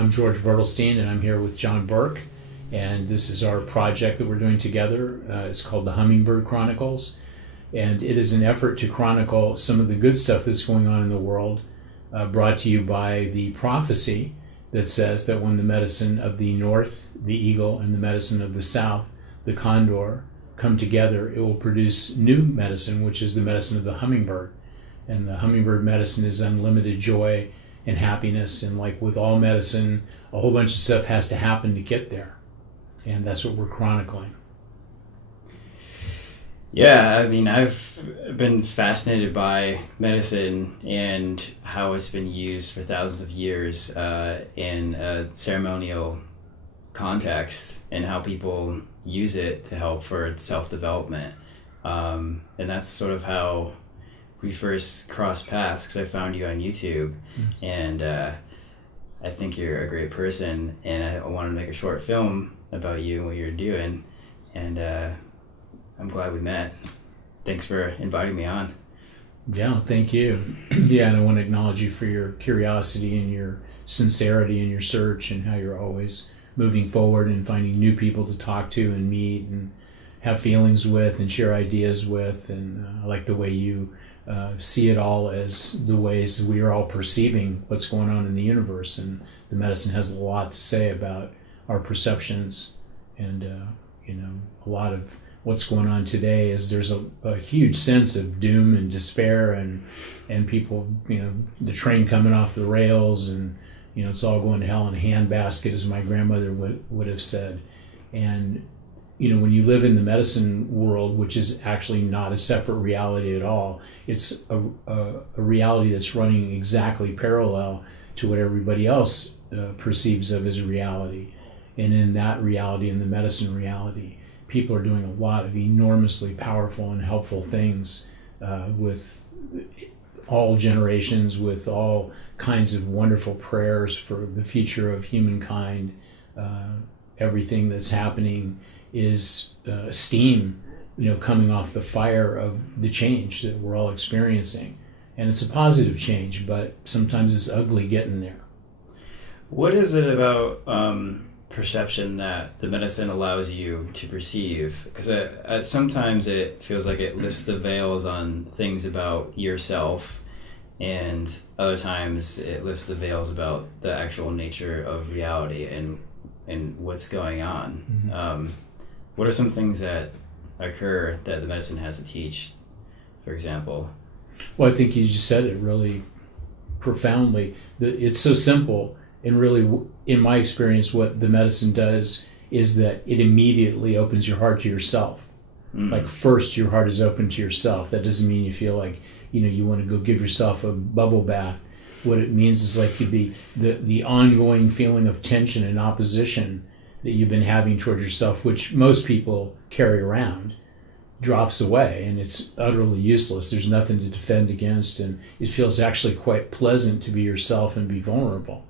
I'm George Bertelstein, and I'm here with John Burke, and this is our project that we're doing together. It's called the Hummingbird Chronicles, and it is an effort to chronicle some of the good stuff that's going on in the world, brought to you by the prophecy that says that when the medicine of the north, the eagle, and the medicine of the south, the condor, come together, it will produce new medicine, which is the medicine of the hummingbird. And the hummingbird medicine is unlimited joy and happiness, and like with all medicine, a whole bunch of stuff has to happen to get there, and that's what we're chronicling. Yeah, I mean, I've been fascinated by medicine and how it's been used for thousands of years in a ceremonial context, and how people use it to help for self-development. And that's sort of how we first crossed paths, because I found you on YouTube, and I think you're a great person, and I wanted to make a short film about you and what you're doing, and I'm glad we met. Thanks for inviting me on. Yeah, thank you. Yeah, and I want to acknowledge you for your curiosity and your sincerity in your search, and how you're always moving forward and finding new people to talk to and meet and have feelings with and share ideas with. And I like the way you see it all as the ways we are all perceiving what's going on in the universe, and the medicine has a lot to say about our perceptions. And a lot of what's going on today is there's a huge sense of doom and despair, and people, the train coming off the rails, and it's all going to hell in a handbasket, as my grandmother would have said. And when you live in the medicine world, which is actually not a separate reality at all, it's a reality that's running exactly parallel to what everybody else perceives of as reality. And in that reality, in the medicine reality, people are doing a lot of enormously powerful and helpful things with all generations, with all kinds of wonderful prayers for the future of humankind. Everything that's happening is steam, coming off the fire of the change that we're all experiencing. And it's a positive change, but sometimes it's ugly getting there. What is it about perception that the medicine allows you to perceive? Because sometimes it feels like it lifts the veils on things about yourself, and other times it lifts the veils about the actual nature of reality and what's going on. Mm-hmm. What are some things that occur that the medicine has to teach, for example? Well, I think you just said it really profoundly. It's so simple, and really, in my experience, what the medicine does is that it immediately opens your heart to yourself. Like, first, your heart is open to yourself. That doesn't mean you feel like, you want to go give yourself a bubble bath. What it means is like the ongoing feeling of tension and opposition that you've been having toward yourself, which most people carry around, drops away, and it's utterly useless. There's nothing to defend against, and it feels actually quite pleasant to be yourself and be vulnerable.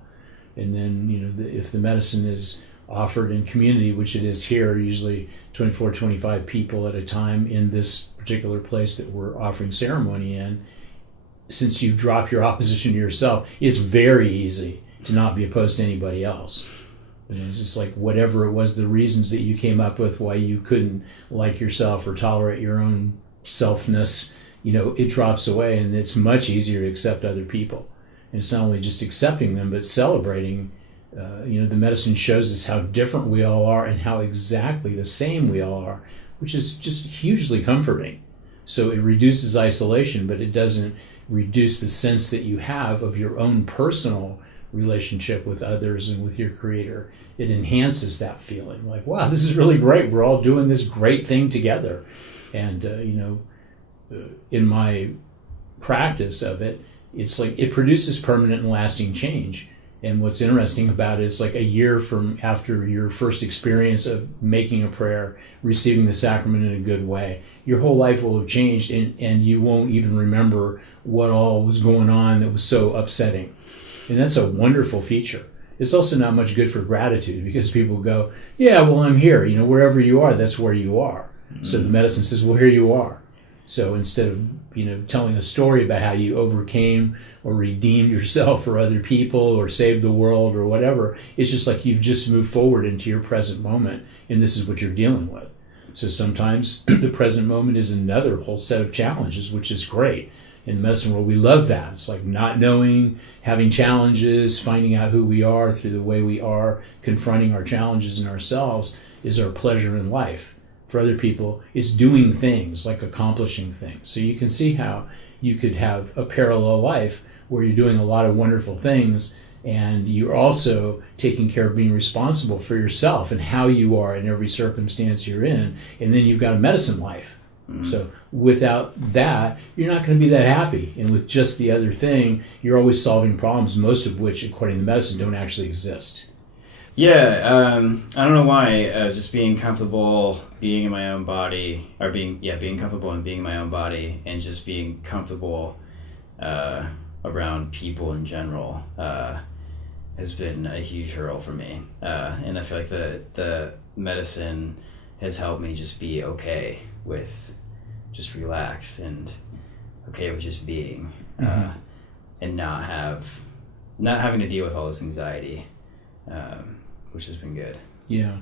And then, if the medicine is offered in community, which it is here, usually 24, 25 people at a time in this particular place that we're offering ceremony in, since you drop your opposition to yourself, it's very easy to not be opposed to anybody else. It's just like whatever it was, the reasons that you came up with why you couldn't like yourself or tolerate your own selfness, it drops away, and it's much easier to accept other people. And it's not only just accepting them, but celebrating. The medicine shows us how different we all are and how exactly the same we all are, which is just hugely comforting. So it reduces isolation, but it doesn't reduce the sense that you have of your own personal relationship with others and with your creator. It enhances that feeling like, wow, this is really great. We're all doing this great thing together. And, in my practice of it, it's like it produces permanent and lasting change. And what's interesting about it is like a year from after your first experience of making a prayer, receiving the sacrament in a good way, your whole life will have changed, and you won't even remember what all was going on that was so upsetting. And that's a wonderful feature. It's also not much good for gratitude, because people go, yeah, well, I'm here. Wherever you are, that's where you are. Mm-hmm. So the medicine says, well, here you are. So instead of, telling a story about how you overcame or redeemed yourself or other people or saved the world or whatever, it's just like you've just moved forward into your present moment, and this is what you're dealing with. So sometimes the present moment is another whole set of challenges, which is great. In the medicine world, we love that. It's like not knowing, having challenges, finding out who we are through the way we are, confronting our challenges in ourselves is our pleasure in life. For other people, it's doing things, like accomplishing things. So you can see how you could have a parallel life where you're doing a lot of wonderful things, and you're also taking care of being responsible for yourself and how you are in every circumstance you're in. And then you've got a medicine life. So without that, you're not going to be that happy. And with just the other thing, you're always solving problems, most of which, according to medicine, don't actually exist. Yeah, I don't know why. Just being comfortable being in my own body, or being comfortable in being in my own body, and just being comfortable around people in general has been a huge hurdle for me. And I feel like the medicine has helped me just be okay with just relaxed and okay with just being, and not having to deal with all this anxiety, which has been good. Yeah.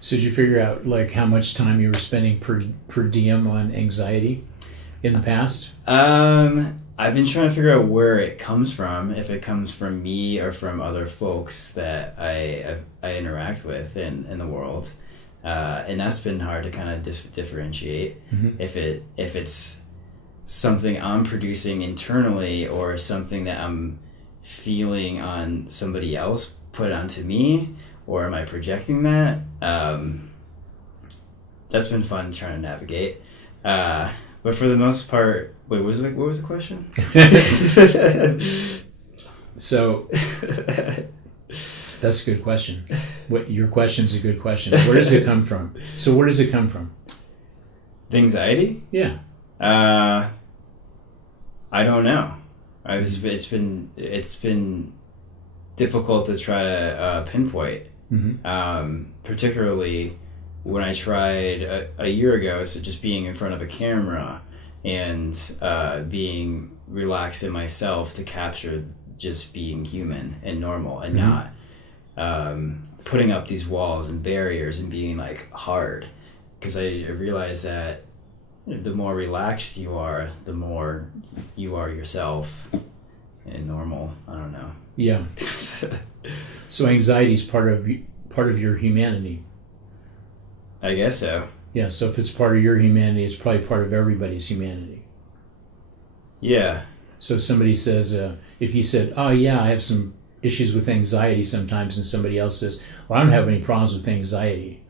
So did you figure out like how much time you were spending per diem on anxiety in the past? I've been trying to figure out where it comes from, if it comes from me or from other folks that I interact with in the world. And that's been hard to kind of differentiate. If it's something I'm producing internally or something that I'm feeling on somebody else put onto me, or am I projecting that? That's been fun trying to navigate. But for the most part, what was the question? So that's a good question. Your question's a good question. Where does it come from? So where does it come from? The anxiety? Yeah. I don't know. It's been difficult to try to pinpoint. Particularly when I tried a year ago. So just being in front of a camera and being relaxed in myself to capture just being human and normal and not putting up these walls and barriers and being like hard, because I realized that the more relaxed you are, the more you are yourself and normal. I don't know. Yeah. So anxiety is part of your humanity. I guess so. Yeah. So if it's part of your humanity, it's probably part of everybody's humanity. Yeah. So if somebody says, if you said, "Oh yeah, I have some issues with anxiety sometimes," and somebody else says, "Well, I don't have any problems with anxiety,"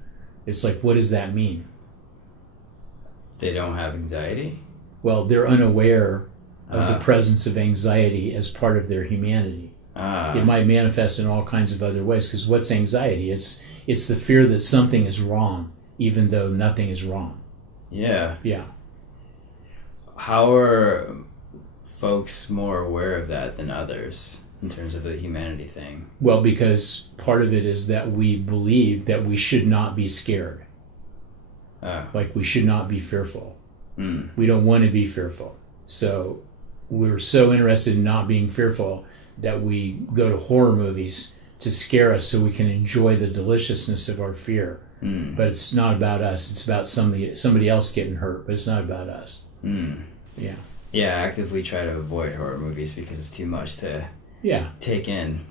it's like, what does that mean? They don't have anxiety? Well, they're unaware of the presence of anxiety as part of their humanity. It might manifest in all kinds of other ways, because what's anxiety? It's the fear that something is wrong, even though nothing is wrong. Yeah. Yeah. How are folks more aware of that than others in terms of the humanity thing? Well, because part of it is that we believe that we should not be scared. Like we should not be fearful. We don't want to be fearful. So we're so interested in not being fearful that we go to horror movies to scare us so we can enjoy the deliciousness of our fear. But it's not about us. It's about somebody else getting hurt, but it's not about us. Yeah. Yeah, I actively try to avoid horror movies because it's too much to take in.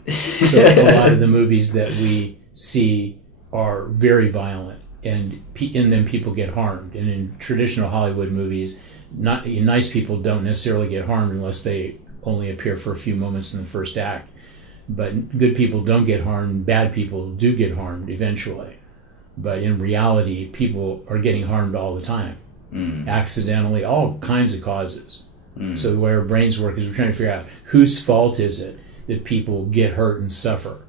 So a lot of the movies that we see are very violent, and in them people get harmed. And in traditional Hollywood movies, nice people don't necessarily get harmed unless they only appear for a few moments in the first act. But good people don't get harmed. Bad people do get harmed eventually. But in reality, people are getting harmed all the time. Accidentally, all kinds of causes. So the way our brains work is we're trying to figure out whose fault is it that people get hurt and suffer.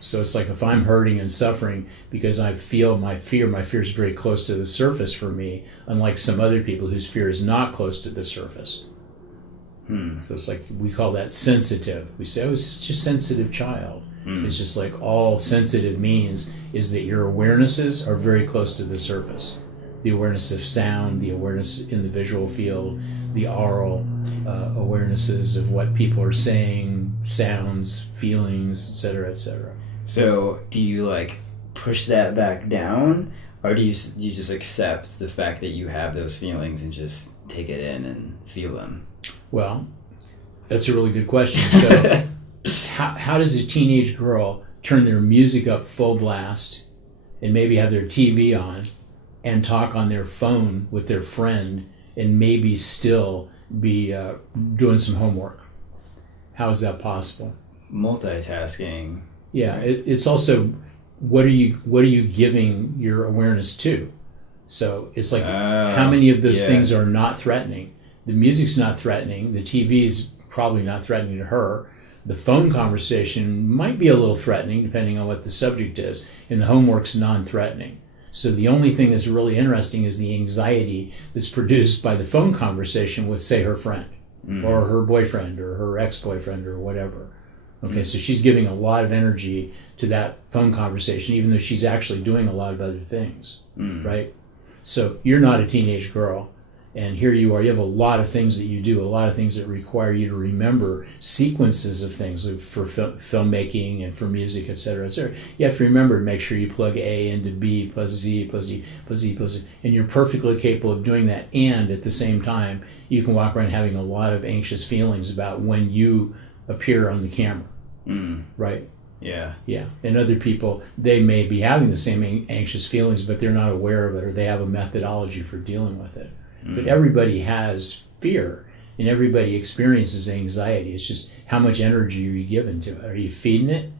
So it's like if I'm hurting and suffering because I feel my fear is very close to the surface for me, unlike some other people whose fear is not close to the surface. So it's like we call that sensitive. We say, oh, it's just a sensitive child. It's just like all sensitive means is that your awarenesses are very close to the surface. the awareness of sound, the awareness in the visual field, the aural awarenesses of what people are saying, sounds, feelings, etc., etc. So do you like push that back down, or do you just accept the fact that you have those feelings and just take it in and feel them? Well, that's a really good question. So how does a teenage girl turn their music up full blast and maybe have their TV on and talk on their phone with their friend and maybe still be doing some homework? How is that possible? Multitasking. Yeah, it's also what are you giving your awareness to? So it's like how many of those things are not threatening? The music's not threatening. The TV's probably not threatening to her. The phone conversation might be a little threatening depending on what the subject is, and the homework's non-threatening. So the only thing that's really interesting is the anxiety that's produced by the phone conversation with, say, her friend or her boyfriend or her ex-boyfriend or whatever. Okay, so she's giving a lot of energy to that phone conversation, even though she's actually doing a lot of other things, right? So you're not a teenage girl, and here you are. You have a lot of things that you do, a lot of things that require you to remember sequences of things like for filmmaking and for music, et cetera, et cetera. You have to remember to make sure you plug A into B plus Z plus D plus Z plus Z, and you're perfectly capable of doing that. And at the same time, you can walk around having a lot of anxious feelings about when you appear on the camera, right? Yeah. And other people, they may be having the same anxious feelings, but they're not aware of it, or they have a methodology for dealing with it. But everybody has fear, and everybody experiences anxiety. It's just how much energy are you giving to it? Are you feeding it?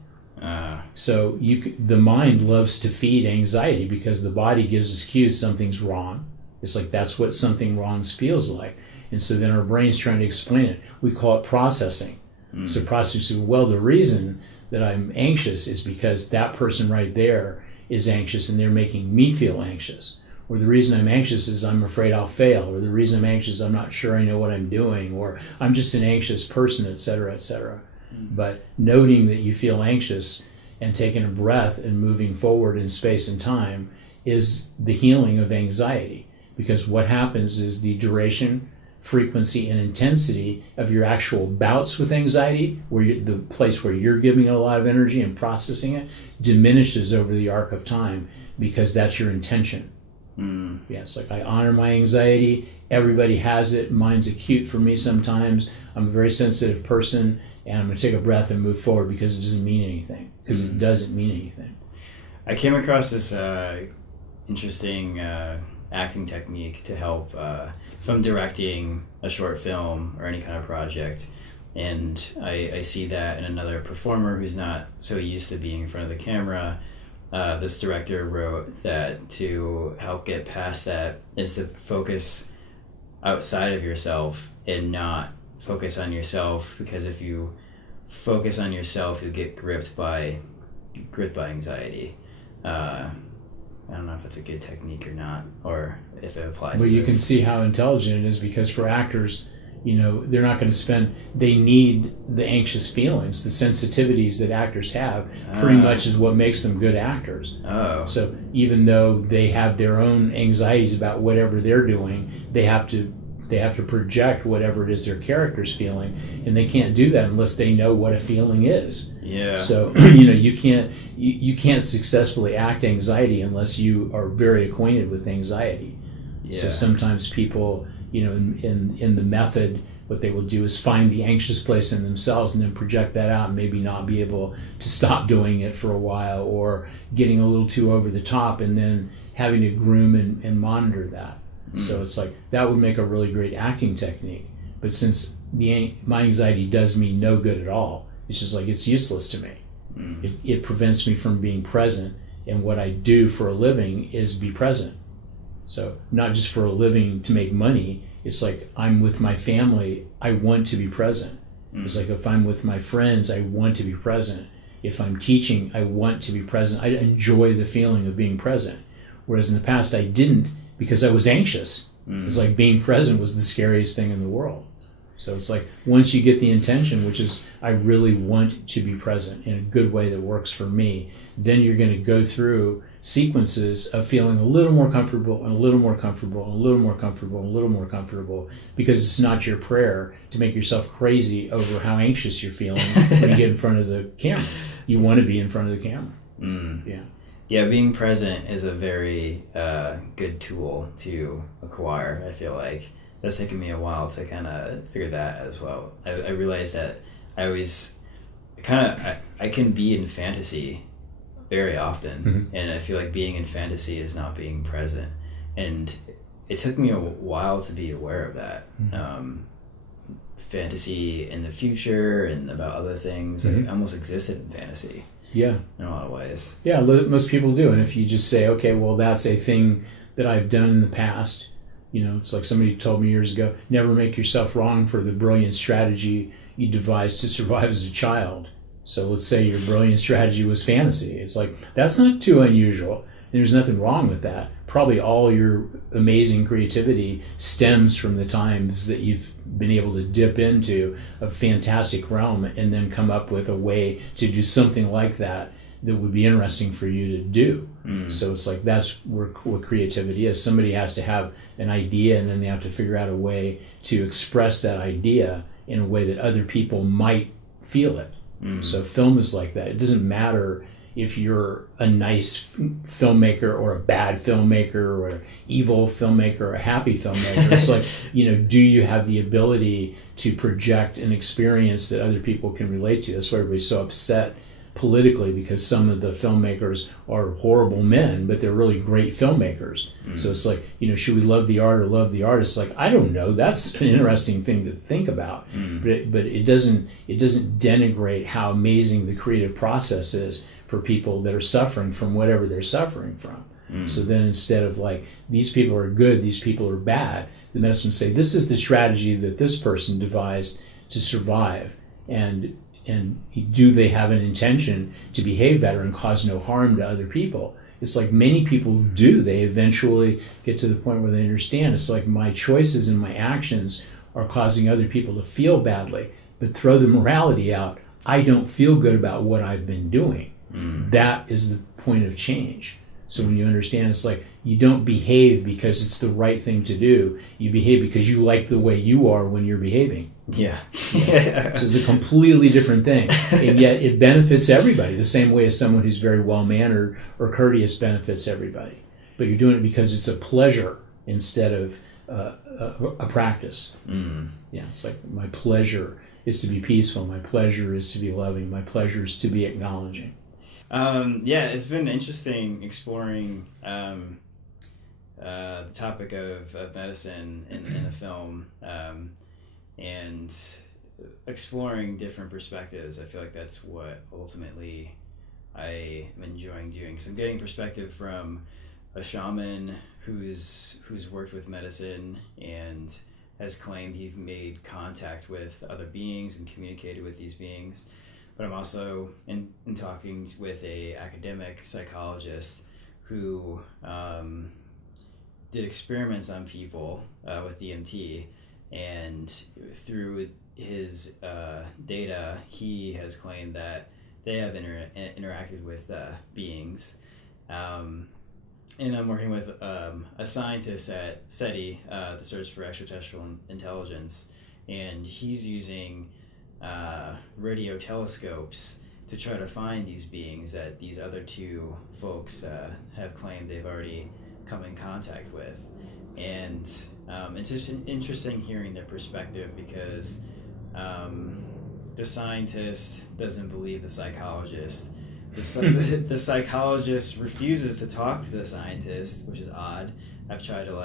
So the mind loves to feed anxiety because the body gives us cues something's wrong. It's like that's what something wrong feels like. And so then our brain's trying to explain it. We call it processing. So processing, well, the reason that I'm anxious is because that person right there is anxious and they're making me feel anxious. Or the reason I'm anxious is I'm afraid I'll fail. Or the reason I'm anxious, I'm not sure I know what I'm doing. Or I'm just an anxious person, et cetera, et cetera. But noting that you feel anxious and taking a breath and moving forward in space and time is the healing of anxiety. Because what happens is the duration, frequency, and intensity of your actual bouts with anxiety, the place where you're giving it a lot of energy and processing it, diminishes over the arc of time because that's your intention. Yeah, it's like I honor my anxiety. Everybody has it. Mine's acute for me sometimes. I'm a very sensitive person, and I'm going to take a breath and move forward because it doesn't mean anything. Because it doesn't mean anything. I came across this interesting acting technique to help if I'm directing a short film or any kind of project, and I see that in another performer who's not so used to being in front of the camera. This director wrote that to help get past that is to focus outside of yourself and not focus on yourself, because if you focus on yourself, you'll get gripped by anxiety. I don't know if it's a good technique or not, or if it applies. But you can see how intelligent it is, because for actors, they're not going to they need the anxious feelings, the sensitivities that actors have pretty much is what makes them good actors. So even though they have their own anxieties about whatever they're doing, they have to project whatever it is their character's feeling, and they can't do that unless they know what a feeling is. Yeah. So you can't successfully act anxiety unless you are very acquainted with anxiety. Yeah. So sometimes people, in the method, what they will do is find the anxious place in themselves and then project that out, and maybe not be able to stop doing it for a while, or getting a little too over the top and then having to groom and monitor that. So it's like that would make a really great acting technique. But since my anxiety does me no good at all, it's just like it's useless to me. It prevents me from being present, and what I do for a living is be present. So not just for a living to make money. It's like I'm with my family, I want to be present. It's like if I'm with my friends, I want to be present. If I'm teaching, I want to be present. I enjoy the feeling of being present. Whereas in the past, I didn't, because I was anxious. It's like being present was the scariest thing in the world. So it's like once you get the intention, which is I really want to be present in a good way that works for me, then you're going to go through sequences of feeling a little more comfortable and a little more comfortable and a little more comfortable and a little more comfortable, because it's not your prayer to make yourself crazy over how anxious you're feeling when you get in front of the camera. You want to be in front of the camera. Yeah. Yeah, being present is a very good tool to acquire, I feel like. That's taken me a while to kind of figure that as well. I realized that I always I can be in fantasy very often, and I feel like being in fantasy is not being present. And it took me a while to be aware of that. Fantasy in the future and about other things. I almost existed in fantasy. Yeah. In a lot of ways. Yeah, most people do. And if you just say, okay, well, that's a thing that I've done in the past, it's like somebody told me years ago, never make yourself wrong for the brilliant strategy you devised to survive as a child. So let's say your brilliant strategy was fantasy. It's like, that's not too unusual. And there's nothing wrong with that. Probably all your amazing creativity stems from the times that you've been able to dip into a fantastic realm and then come up with a way to do something like that would be interesting for you to do. So it's like, that's what creativity is. Somebody has to have an idea, and then they have to figure out a way to express that idea in a way that other people might feel it. So film is like that. It doesn't matter if you're a nice filmmaker or a bad filmmaker or an evil filmmaker or a happy filmmaker. It's like, do you have the ability to project an experience that other people can relate to? That's why everybody's so upset politically, because some of the filmmakers are horrible men, but they're really great filmmakers. So it's like, should we love the art or love the artist? Like, I don't know. That's an interesting thing to think about. But it doesn't denigrate how amazing the creative process is for people that are suffering from whatever they're suffering from. So then, instead of like, these people are good, these people are bad, the medicine say, this is the strategy that this person devised to survive, and do they have an intention to behave better and cause no harm to other people? It's like, many people do. They eventually get to the point where they understand. It's like, my choices and my actions are causing other people to feel badly, but throw the morality out. I don't feel good about what I've been doing. That is the point of change. So when you understand, it's like, you don't behave because it's the right thing to do. You behave because you like the way you are when you're behaving. Yeah. So it's a completely different thing. And yet it benefits everybody the same way as someone who's very well-mannered or courteous benefits everybody. But you're doing it because it's a pleasure instead of a practice. Yeah, it's like, my pleasure is to be peaceful. My pleasure is to be loving. My pleasure is to be acknowledging. It's been interesting exploring the topic of medicine in a film, and exploring different perspectives. I feel like that's what ultimately I am enjoying doing. So I'm getting perspective from a shaman who's worked with medicine and has claimed he made contact with other beings and communicated with these beings. But I'm also in talking with a academic psychologist who did experiments on people with DMT, and through his data, he has claimed that they have interacted with beings. And I'm working with a scientist at SETI, the Search for Extraterrestrial Intelligence, and he's using radio telescopes to try to find these beings that these other two folks have claimed they've already come in contact with. And it's just interesting hearing their perspective, because the scientist doesn't believe the psychologist. The psychologist refuses to talk to the scientist, which is odd. I've tried to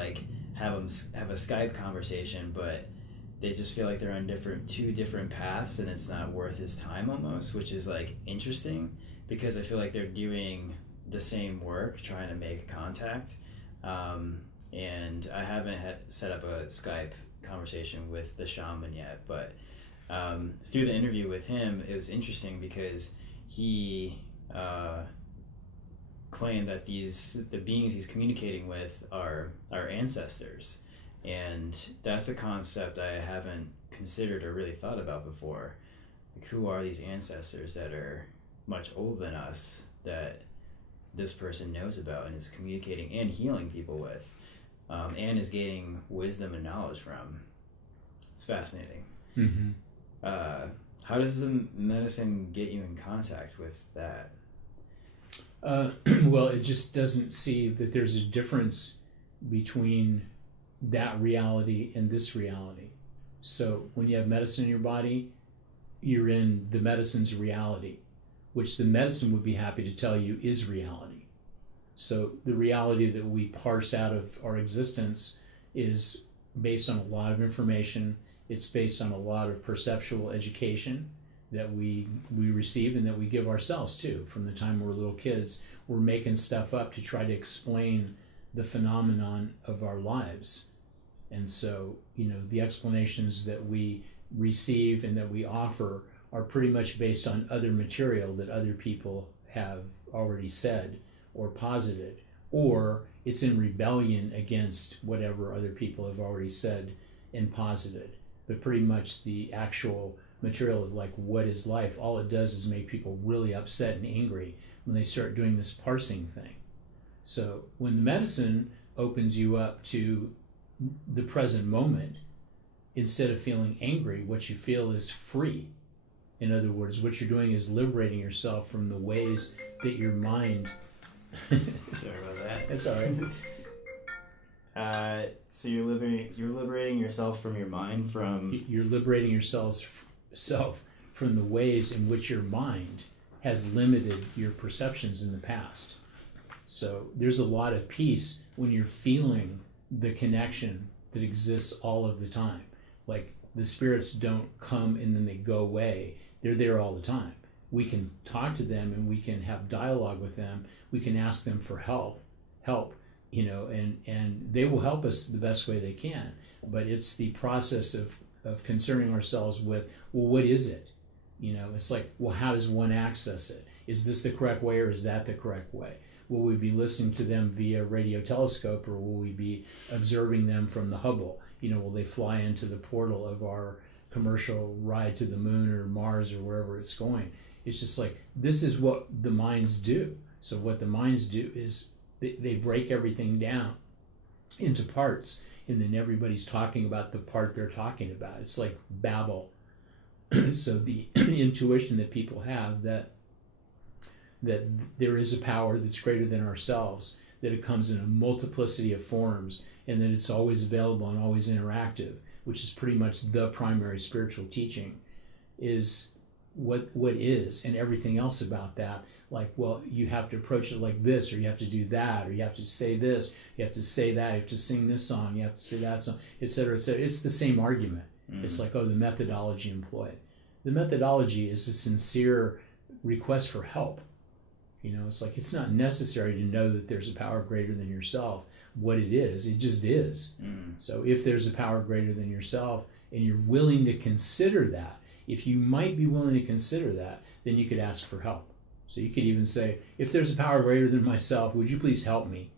have a Skype conversation, but they just feel like they're on two different paths, and it's not worth his time almost, which is interesting, because I feel like they're doing the same work, trying to make contact. And I haven't set up a Skype conversation with the shaman yet, but through the interview with him, it was interesting because he claimed that the beings he's communicating with are our ancestors. And that's a concept I haven't considered or really thought about before. Who are these ancestors that are much older than us, that this person knows about and is communicating and healing people with, and is gaining wisdom and knowledge from. It's fascinating. Mm-hmm. How does the medicine get you in contact with that? Well, it just doesn't see that there's a difference between that reality and this reality. So when you have medicine in your body, you're in the medicine's reality, which the medicine would be happy to tell you is reality. So the reality that we parse out of our existence is based on a lot of information. It's based on a lot of perceptual education that we receive and that we give ourselves too. From the time we're little kids, we're making stuff up to try to explain the phenomenon of our lives. And so, the explanations that we receive and that we offer are pretty much based on other material that other people have already said or posited, or it's in rebellion against whatever other people have already said and posited. But pretty much the actual material of like what is life, all it does is make people really upset and angry when they start doing this parsing thing. So when the medicine opens you up to the present moment, instead of feeling angry, what you feel is free. In other words, what you're doing is liberating yourself from the ways that your mind... Sorry about that. That's all right. So you're liberating yourself from your mind from... You're liberating yourself from the ways in which your mind has limited your perceptions in the past. So there's a lot of peace when you're feeling the connection that exists all of the time. Like the spirits don't come and then they go away. They're there all the time. We can talk to them and we can have dialogue with them. We can ask them for help, and they will help us the best way they can. But it's the process of concerning ourselves with, well, what is it? It's like, well, how does one access it? Is this the correct way or is that the correct way? Will we be listening to them via radio telescope or will we be observing them from the Hubble? Will they fly into the portal of our commercial ride to the moon or Mars or wherever it's going? It's just like, this is what the minds do. So what the minds do is they break everything down into parts, and then everybody's talking about the part they're talking about. It's like Babel. So the intuition that people have that there is a power that's greater than ourselves, that it comes in a multiplicity of forms, and that it's always available and always interactive, which is pretty much the primary spiritual teaching, is what is, and everything else about that. Like, well, you have to approach it like this, or you have to do that, or you have to say this, you have to say that, you have to sing this song, you have to say that song, etc., etc. It's the same argument. It's like, the methodology employed. The methodology is a sincere request for help. It's like, it's not necessary to know that there's a power greater than yourself. What it just is. So if there's a power greater than yourself and you're willing to consider that, if you might be willing to consider that, then you could ask for help. So you could even say, if there's a power greater than myself, would you please help me?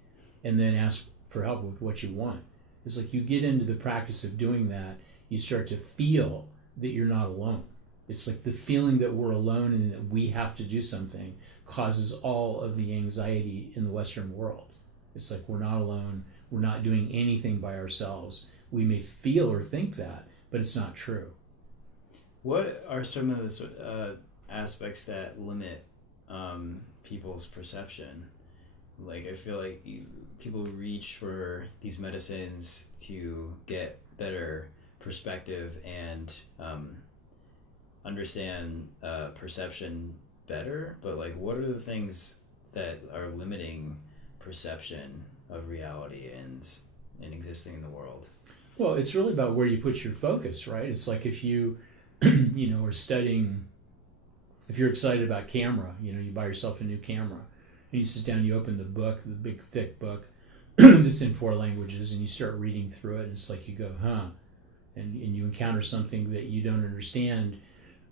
And then ask for help with what you want. It's like you get into the practice of doing that, you start to feel that you're not alone. It's like the feeling that we're alone and that we have to do something causes all of the anxiety in the Western world. It's like we're not alone, we're not doing anything by ourselves. We may feel or think that, but it's not true. What are some of the aspects that limit people's perception? Like, I feel like people reach for these medicines to get better perspective and understand perception better, but like, what are the things that are limiting perception of reality and existing in the world? Well, it's really about where you put your focus, right? It's like if you are studying, if you're excited about camera, you buy yourself a new camera and you sit down, you open the book, the big thick book that's in 4 languages, and you start reading through it, and it's like you go, and you encounter something that you don't understand.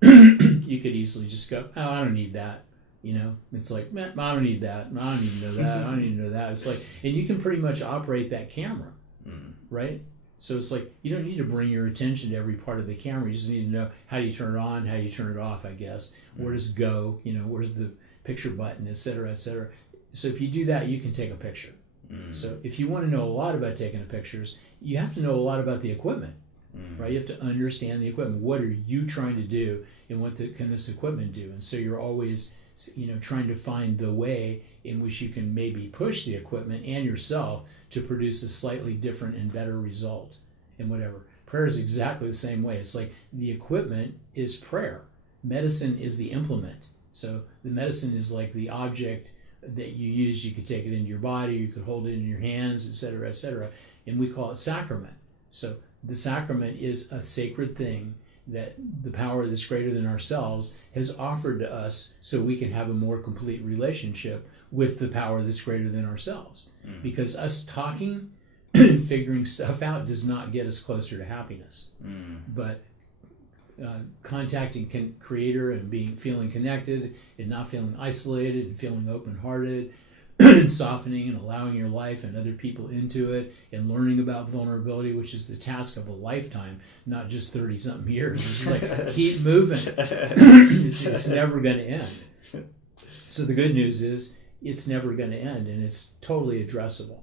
You could easily just go, oh, I don't need that. It's like, man, I don't need that. I don't need to know that. I don't need to know that. It's like, and you can pretty much operate that camera, right? So it's like, you don't need to bring your attention to every part of the camera. You just need to know, how do you turn it on? How do you turn it off, I guess? Where does go? Where's the picture button, et cetera, et cetera. So if you do that, you can take a picture. So if you want to know a lot about taking the pictures, you have to know a lot about the equipment, right? You have to understand the equipment. What are you trying to do, and what can this equipment do? And so you're always, trying to find the way in which you can maybe push the equipment and yourself to produce a slightly different and better result and whatever. Prayer is exactly the same way. It's like the equipment is prayer. Medicine is the implement. So the medicine is like the object that you use. You could take it into your body, you could hold it in your hands, etc., etc. And we call it sacrament. So the sacrament is a sacred thing that the power that's greater than ourselves has offered to us so we can have a more complete relationship with the power that's greater than ourselves. Because us talking and figuring stuff out does not get us closer to happiness. But contacting Creator and feeling connected and not feeling isolated and feeling open-hearted and softening and allowing your life and other people into it and learning about vulnerability, which is the task of a lifetime, not just 30-something years. It's just like, keep moving. It's never going to end. So the good news is it's never going to end, and it's totally addressable.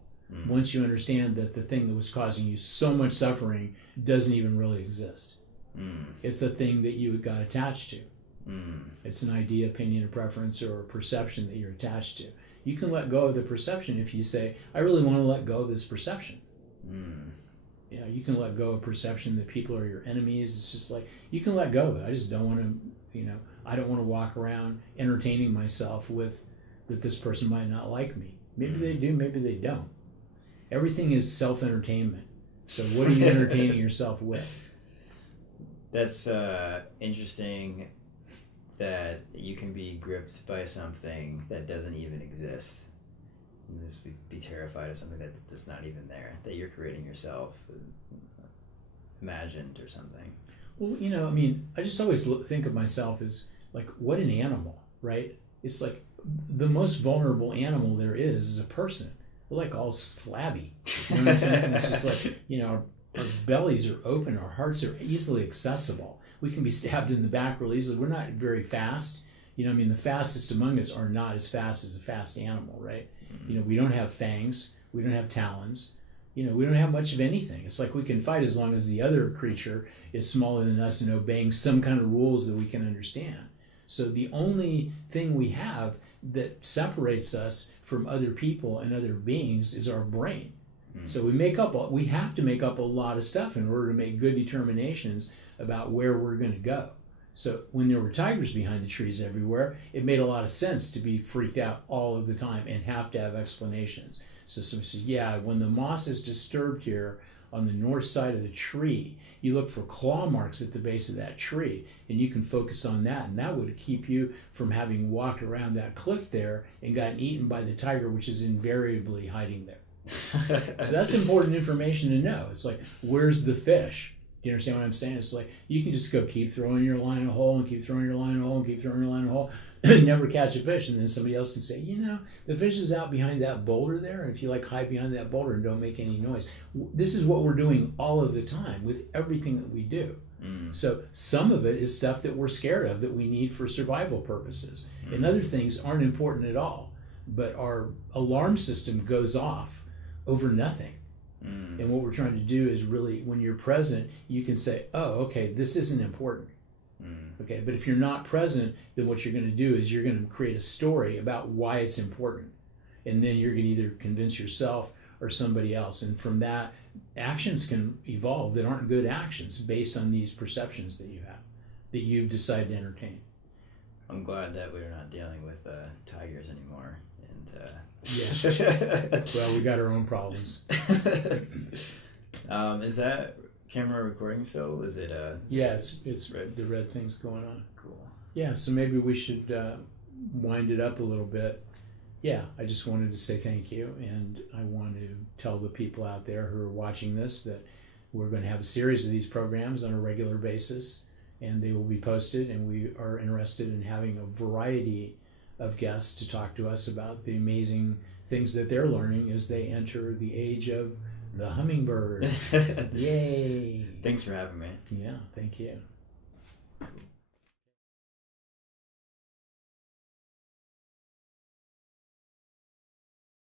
Once you understand that the thing that was causing you so much suffering doesn't even really exist. It's a thing that you got attached to. It's an idea, opinion, a preference, or a perception that you're attached to. You can let go of the perception if you say, I really want to let go of this perception. You can let go of perception that people are your enemies. It's just like, you can let go of it. I just don't want to, I don't want to walk around entertaining myself with that this person might not like me. Maybe they do, maybe they don't. Everything is self-entertainment. So what are you entertaining yourself with? That's interesting that you can be gripped by something that doesn't even exist. And just be terrified of something that's not even there, that you're creating yourself, imagined or something. Well, I just always think of myself as like, what an animal, right? It's like the most vulnerable animal there is a person. We're like all flabby. You know what I'm saying? It's just like, our bellies are open, our hearts are easily accessible. We can be stabbed in the back real easily. We're not very fast. The fastest among us are not as fast as a fast animal, right? We don't have fangs. We don't have talons. We don't have much of anything. It's like we can fight as long as the other creature is smaller than us and obeying some kind of rules that we can understand. So the only thing we have that separates us from other people and other beings is our brain. So we have to make up a lot of stuff in order to make good determinations about where we're going to go. So when there were tigers behind the trees everywhere, it made a lot of sense to be freaked out all of the time and have to have explanations. So somebody says, when the moss is disturbed here on the north side of the tree, you look for claw marks at the base of that tree, and you can focus on that, and that would keep you from having walked around that cliff there and gotten eaten by the tiger, which is invariably hiding there. So that's important information to know. It's like, where's the fish? Do you understand what I'm saying? It's like, you can just go keep throwing your line in a hole and keep throwing your line in a hole and keep throwing your line in a hole and never catch a fish. And then somebody else can say, the fish is out behind that boulder there. And if you hide behind that boulder and don't make any noise. This is what we're doing all of the time with everything that we do. So some of it is stuff that we're scared of that we need for survival purposes. And other things aren't important at all. But our alarm system goes off over nothing. And what we're trying to do is really, when you're present, you can say, oh, okay, this isn't important. Okay, but if you're not present, then what you're going to do is you're going to create a story about why it's important. And then you're going to either convince yourself or somebody else. And from that, actions can evolve that aren't good actions based on these perceptions that you have, that you've decided to entertain. I'm glad that we're not dealing with tigers anymore. Yeah. Well, we got our own problems. Is that camera recording still? Is it it's red. The red thing's going on. Cool. Yeah, so maybe we should wind it up a little bit. Yeah, I just wanted to say thank you, and I want to tell the people out there who are watching this that we're going to have a series of these programs on a regular basis, and they will be posted, and we are interested in having a variety of guests to talk to us about the amazing things that they're learning as they enter the age of the hummingbird. Yay! Thanks for having me. Yeah, thank you.